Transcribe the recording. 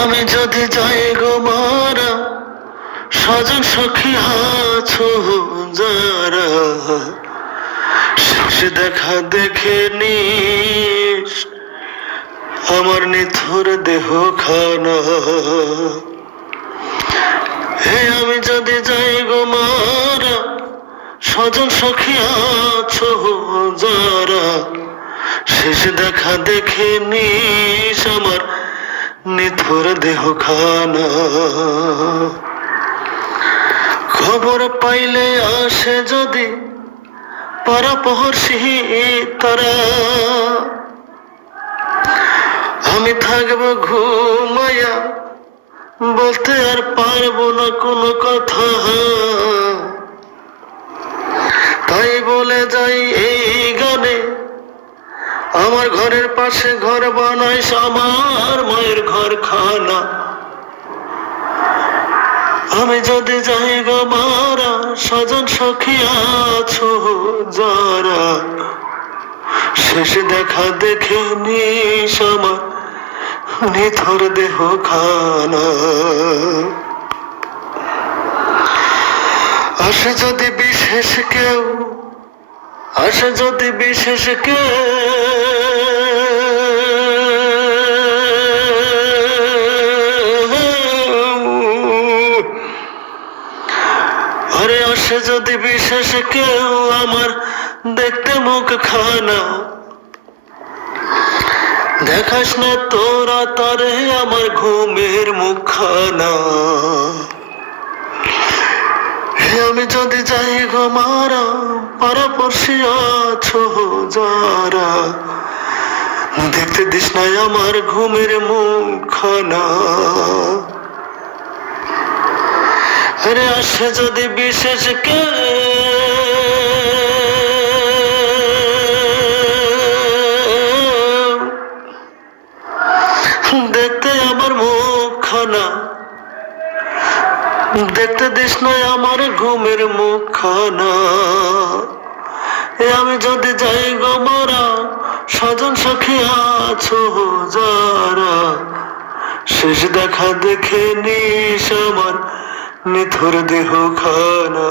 আমি যদি যাই গো মারা, স্বজন সখী আছো যারা, শেষ দেখা দেখে নিস আমার নিথুর দেহ খানা। হে আমি যদি যাই গো মারা, স্বজন সখী আছো যারা, শেষ দেখা দেখে নিস আমার নিথুর দেহ খানা। খবর পাইলে আসে যদি পরপহর্ষি তারা, আমি থাকবো ঘুমাইয়া, বলতে আর পারবো না কোনো কথা। তাই বলে যাই এই গানে, আমার ঘরের পাশে ঘর বানাইস আমার মায়ের ঘর খানা। আমি যদি যাই গো মারা, স্বজন সখী আছো যারা, শেষ দেখা দেখে নিস আমার নিথর দেহ খানা। আসে যদি বিশেষ কেউ, আসে যদি বিশেষ কেউ, আরে আসে যদি বিশেষ কেউ আমার দেখতে মুখ খানা, দেখাস না তোরা তারে আমার ঘুমের মুখখানা। আমি যদি যাই গো মারা, পাড়াপড়শি আছো যারা, দেখতে দিস নাই আমার ঘুমের মুখখানা। আরে আসে যদি বিশেষ কেউ, দেখতে আমার মুখখানা, দেখতে দিস নাই আমার ঘুমের মুখখানা। আমি যদি যাই গো মারা, স্বজন সখী আছো যারা, শেষ দেখা দেখে নিস আমার নিথুর দেহ খানা।